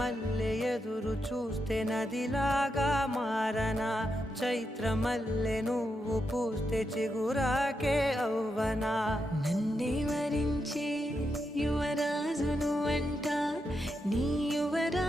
మల్లె ఎదురు చూస్తే నదిలాగా మారనా చైత్ర మల్లె నువ్వు పూస్తే చిగురాకే అవ్వనా నన్నే వరించే యువరాజును అంట నీ యువరా